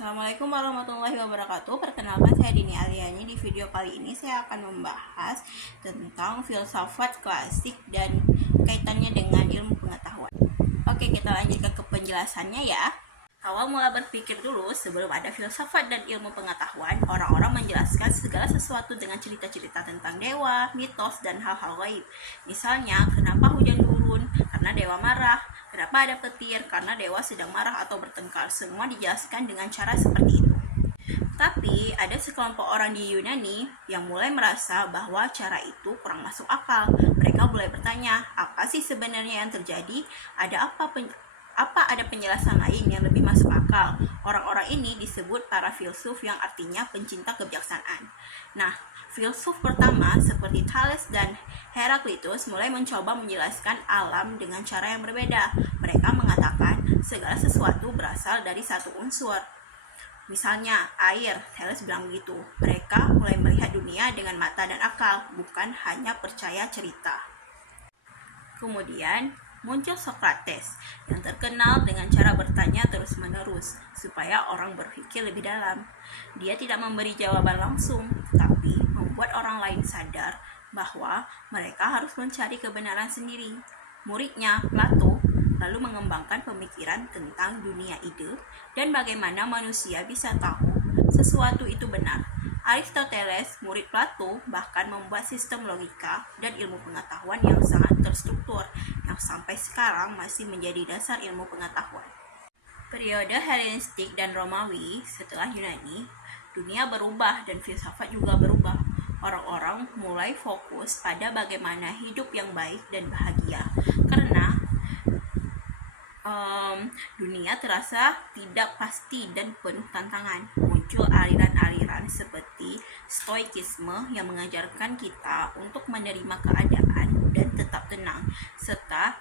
Assalamualaikum warahmatullahi wabarakatuh. Perkenalkan, saya Dini Aryani. Di video kali ini saya akan membahas tentang filsafat klasik dan kaitannya dengan ilmu pengetahuan. Oke, kita lanjutkan ke penjelasannya ya. Awal mula berpikir dulu, sebelum ada filsafat dan ilmu pengetahuan, orang-orang menjelaskan segala sesuatu dengan cerita-cerita tentang dewa, mitos, dan hal-hal gaib. Misalnya, kenapa hujan turun? Karena dewa marah. Kenapa ada petir? Karena dewa sedang marah atau bertengkar. Semua dijelaskan dengan cara seperti itu. Tapi ada sekelompok orang di Yunani yang mulai merasa bahwa cara itu kurang masuk akal. Mereka mulai bertanya, apa sih sebenarnya yang terjadi? Apa ada penjelasan lain yang lebih masuk akal? Orang-orang ini disebut para filsuf, yang artinya pencinta kebijaksanaan. Nah, filsuf pertama seperti Thales dan Heraklitus mulai mencoba menjelaskan alam dengan cara yang berbeda. Mereka mengatakan segala sesuatu berasal dari satu unsur. Misalnya air, Thales bilang begitu. Mereka mulai melihat dunia dengan mata dan akal, bukan hanya percaya cerita. Kemudian muncul Socrates yang terkenal dengan cara bertanya terus-menerus supaya orang berpikir lebih dalam. Dia tidak memberi jawaban langsung, tapi membuat orang lain sadar bahwa mereka harus mencari kebenaran sendiri. Muridnya, Plato, lalu mengembangkan pemikiran tentang dunia ide dan bagaimana manusia bisa tahu sesuatu itu benar. Aristoteles, murid Plato, bahkan membuat sistem logika dan ilmu pengetahuan yang sangat terstruktur, yang sampai sekarang masih menjadi dasar ilmu pengetahuan. Periode Helenistik dan Romawi setelah Yunani, dunia berubah dan filsafat juga berubah. Orang-orang mulai fokus pada bagaimana hidup yang baik dan bahagia, karena dunia terasa tidak pasti dan penuh tantangan. Muncul aliran-aliran seperti Stoikisme yang mengajarkan kita untuk menerima keadaan dan tetap tenang, serta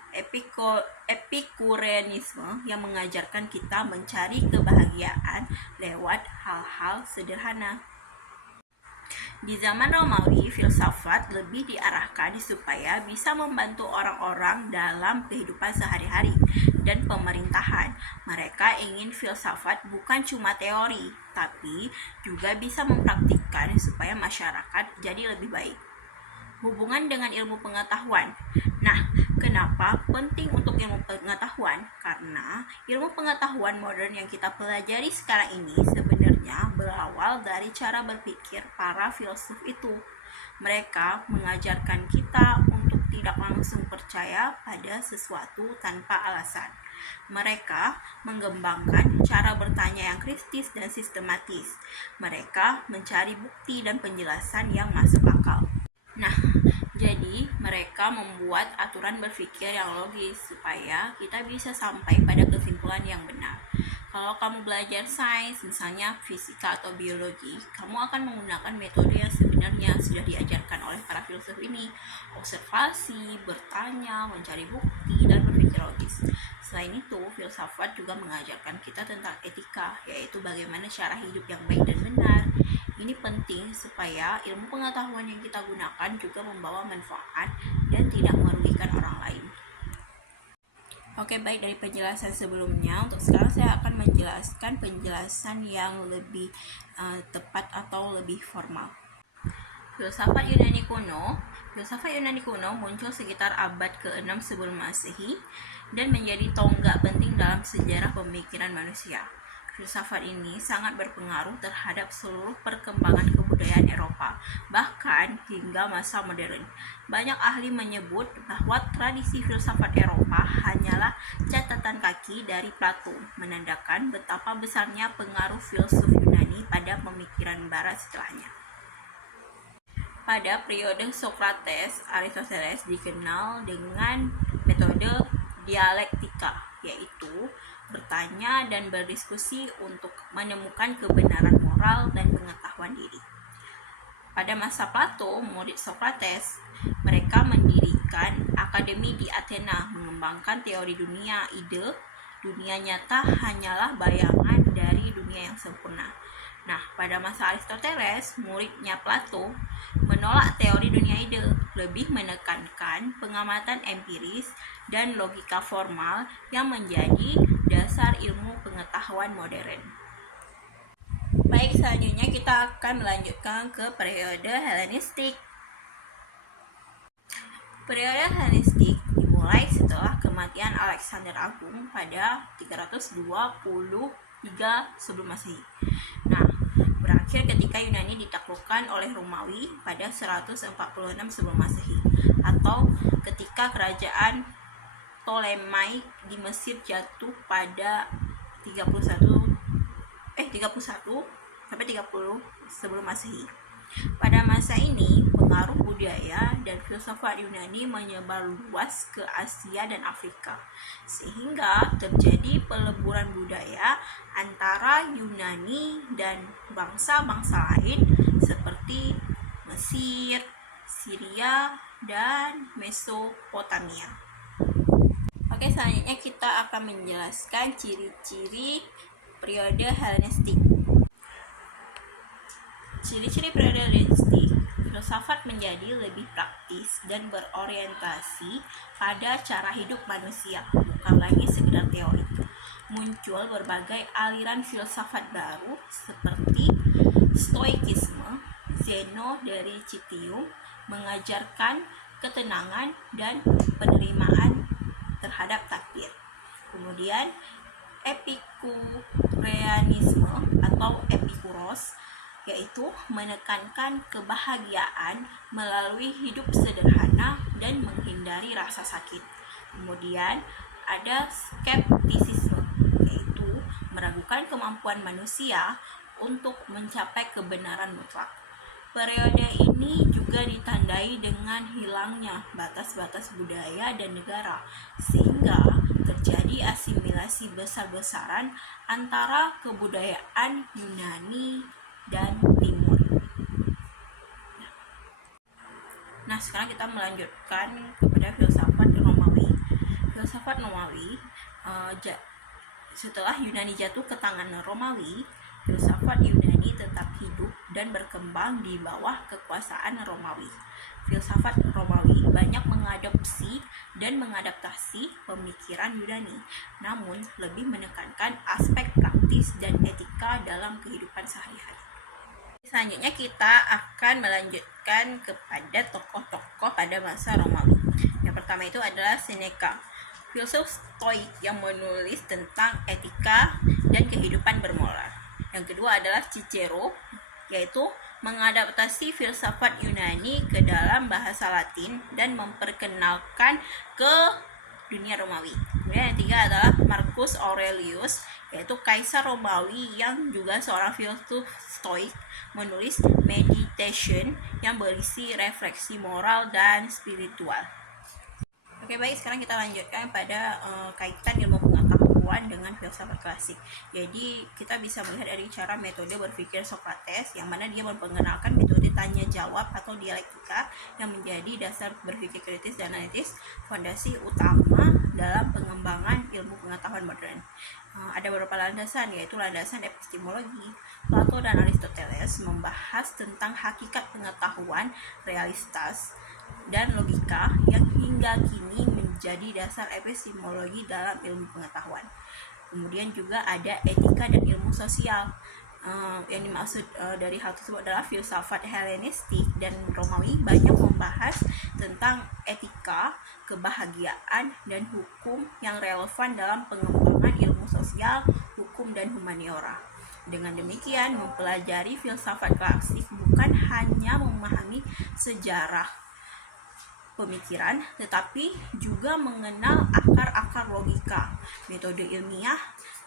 Epikureanisme yang mengajarkan kita mencari kebahagiaan lewat hal-hal sederhana. Di zaman Romawi, filsafat lebih diarahkan supaya bisa membantu orang-orang dalam kehidupan sehari-hari dan pemerintahan. Mereka ingin filsafat bukan cuma teori, tapi juga bisa mempraktikkan supaya masyarakat jadi lebih baik. Hubungan dengan ilmu pengetahuan. Nah, kenapa penting untuk ilmu pengetahuan? Karena ilmu pengetahuan modern yang kita pelajari sekarang ini sebenarnya berawal dari cara berpikir para filsuf itu. Mereka mengajarkan kita untuk tidak langsung percaya pada sesuatu tanpa alasan. Mereka mengembangkan cara bertanya yang kritis dan sistematis. Mereka mencari bukti dan penjelasan yang masuk akal. Nah, jadi mereka membuat aturan berpikir yang logis supaya kita bisa sampai pada kesimpulan yang benar. Kalau kamu belajar sains, misalnya fisika atau biologi, kamu akan menggunakan metode yang sebenarnya sudah diajarkan oleh para filsuf ini: observasi, bertanya, mencari bukti, dan berpikir logis. Selain itu, filsafat juga mengajarkan kita tentang etika, yaitu bagaimana cara hidup yang baik dan benar. Ini penting supaya ilmu pengetahuan yang kita gunakan juga membawa manfaat dan tidak merugikan orang lain. Oke, baik, dari penjelasan sebelumnya, untuk sekarang saya akan menjelaskan penjelasan yang lebih tepat atau lebih formal. Filsafat Yunani kuno muncul sekitar abad ke-6 sebelum Masehi dan menjadi tonggak penting dalam sejarah pemikiran manusia. Filsafat ini sangat berpengaruh terhadap seluruh perkembangan kebudayaan Eropa, bahkan hingga masa modern. Banyak ahli menyebut bahwa tradisi filsafat Eropa hanyalah catatan kaki dari Plato, menandakan betapa besarnya pengaruh filsuf Yunani pada pemikiran Barat setelahnya. Pada periode Socrates, Aristoteles dikenal dengan metode dialektika, yaitu bertanya dan berdiskusi untuk menemukan kebenaran moral dan pengetahuan diri. Pada masa Plato, murid Socrates, mereka mendirikan akademi di Athena, mengembangkan teori dunia ide. Dunia nyata hanyalah bayangan dari dunia yang sempurna. Nah, pada masa Aristoteles, muridnya Plato menolak teori dunia ide, lebih menekankan pengamatan empiris dan logika formal yang menjadi dasar ilmu pengetahuan modern. selanjutnya kita akan melanjutkan ke periode Helenistik. Periode Helenistik dimulai setelah kematian Alexander Agung pada 323 sebelum Masehi. Nah, berakhir ketika Yunani ditaklukkan oleh Romawi pada 146 sebelum Masehi, atau ketika kerajaan Ptolemai di Mesir jatuh pada 31 sampai 30 sebelum Masehi. Pada masa ini, pengaruh budaya dan filsafat Yunani menyebar luas ke Asia dan Afrika, sehingga terjadi peleburan budaya antara Yunani dan bangsa-bangsa lain seperti Mesir, Syria, dan Mesopotamia. Oke, selanjutnya kita akan menjelaskan ciri-ciri periode Helenistik. Ciri-ciri periode Helenistik, filsafat menjadi lebih praktis dan berorientasi pada cara hidup manusia, bukan lagi sekedar teori. Muncul berbagai aliran filsafat baru seperti Stoikisme. Zeno dari Citium mengajarkan ketenangan dan penerimaan terhadap takdir. Kemudian Epikureanisme atau Epikuros, yaitu menekankan kebahagiaan melalui hidup sederhana dan menghindari rasa sakit. Kemudian ada skeptisisme, yaitu meragukan kemampuan manusia untuk mencapai kebenaran mutlak. Periode ini juga ditandai dengan hilangnya batas-batas budaya dan negara, sehingga terjadi asimilasi besar-besaran antara kebudayaan Yunani dan Timur. Nah, sekarang kita melanjutkan kepada filsafat Romawi. Filsafat Romawi, setelah Yunani jatuh ke tangan Romawi, filsafat Yunani tetap hidup dan berkembang di bawah kekuasaan Romawi. Filsafat Romawi banyak mengadopsi dan mengadaptasi pemikiran Yunani, namun lebih menekankan aspek praktis dan etika dalam kehidupan sehari-hari. Selanjutnya kita akan melanjutkan kepada tokoh-tokoh pada masa Romawi. Yang pertama itu adalah Seneca, filsuf Stoik yang menulis tentang etika dan kehidupan bermoral. Yang kedua adalah Cicero, yaitu mengadaptasi filsafat Yunani ke dalam bahasa Latin dan memperkenalkan ke dunia Romawi. Kemudian yang ketiga adalah Marcus Aurelius, yaitu kaisar Romawi yang juga seorang filsuf Stoik, menulis Meditation yang berisi refleksi moral dan spiritual. Oke, baik, sekarang kita lanjutkan pada kaitan ilmu pengetahuan dengan filsafat klasik. Jadi kita bisa melihat dari cara metode berpikir Socrates, yang mana dia memperkenalkan metode tanya jawab atau dialektika yang menjadi dasar berpikir kritis dan analitis, fondasi utama dalam pengembangan ilmu pengetahuan modern. Ada beberapa landasan, yaitu landasan epistemologi. Plato dan Aristoteles membahas tentang hakikat pengetahuan, realitas, dan logika yang hingga kini menjadi dasar epistemologi dalam ilmu pengetahuan. Kemudian juga ada etika dan ilmu sosial. Yang dimaksud dari hal tersebut adalah filsafat Helenistik dan Romawi banyak membahas tentang etika, kebahagiaan, dan hukum yang relevan dalam pengembangan ilmu sosial, hukum, dan humaniora. Dengan demikian, mempelajari filsafat klasik bukan hanya memahami sejarah pemikiran, tetapi juga mengenal akar-akar logika, metode ilmiah,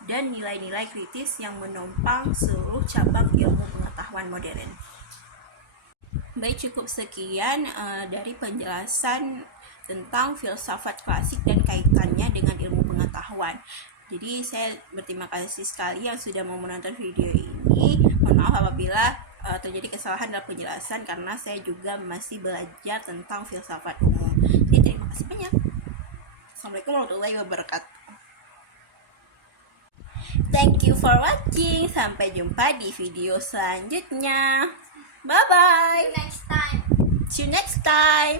dan nilai-nilai kritis yang menopang seluruh cabang ilmu pengetahuan modern. Baik, cukup sekian dari penjelasan tentang filsafat klasik dan kaitannya dengan ilmu pengetahuan. Jadi saya berterima kasih sekali yang sudah mau menonton video ini. Mohon maaf apabila terjadi kesalahan dalam penjelasan karena saya juga masih belajar tentang filsafat umum. Jadi terima kasih banyak. Assalamualaikum warahmatullahi wabarakatuh. Thank you for watching. Sampai jumpa di video selanjutnya. Bye bye. See you next time.